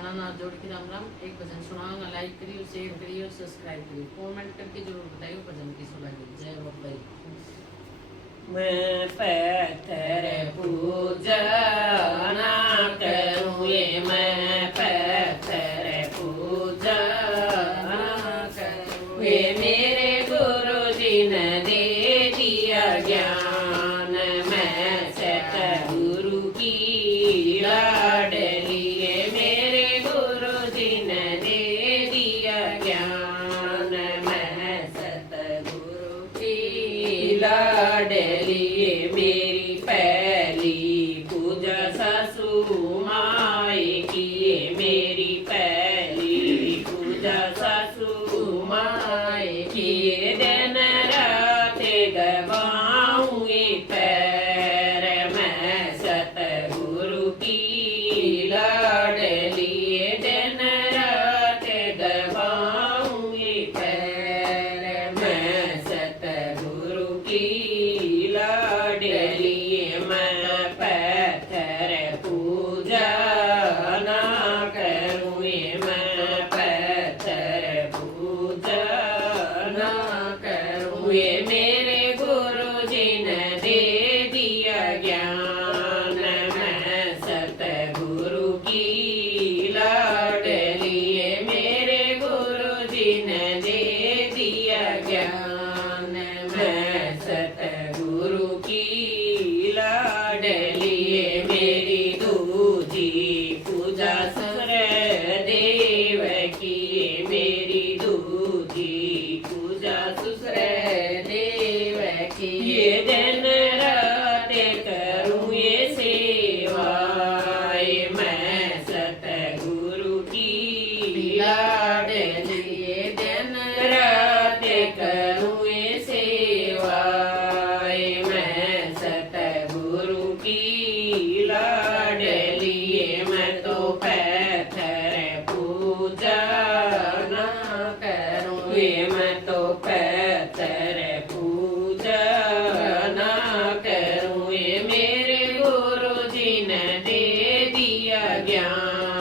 प्राणा नाथ जोड़ के राम राम। एक भजन सुनाऊंगा, लाइक करियो, शेयर करियो, सब्सक्राइब करियो, कमेंट करके जरूर बताइयो भजन किसको लगे। जय बाबा। मैं पैतर पूजा ना करूँ ये, मैं पैतर पूजा ना करूँ ये, मेरे गुरु जी ने दे दिया ज्ञान। मैं सतगुरु की लाडली, मेरे गुरु जी ने दे दिया ज्ञान। मैं सतगुरु की लाडली, मेरी पहली पूजा सासू माई की, मेरी पहली पूजा सासू माई की। दिन रात गवाऊंगी पैर, मैं सतगुरु की लाडली, दिन रात गवाऊंगी पैर, मैं सतगुरु की लाडली। मैं पैतर पूजा ना करूँ ये, मैं पैतर पूजा ना करूँ ये, मेरे गुरु जी ने दे दिया ज्ञान। मैं सतगुरु की लाडली, मेरे गुरु जी ने दे दिया ज्ञान। मैं सतगुरु की लाडली, मेरी दूजी पूजा ससुरदेव की, मेरी दूजी पूजा ससुरदेव की। ये दिन रात करूँ ये सेवा, मैं सतगुरु की लाडली, ये दिन रात करूँ ये सेवा, मैं सतगुरु की लाडली। मैं तो पैतर पूजा ना करूँ ये, मैं तो पैतर पूजा ना करूँ ये, मेरे गुरु जी ने दे दिया ज्ञान।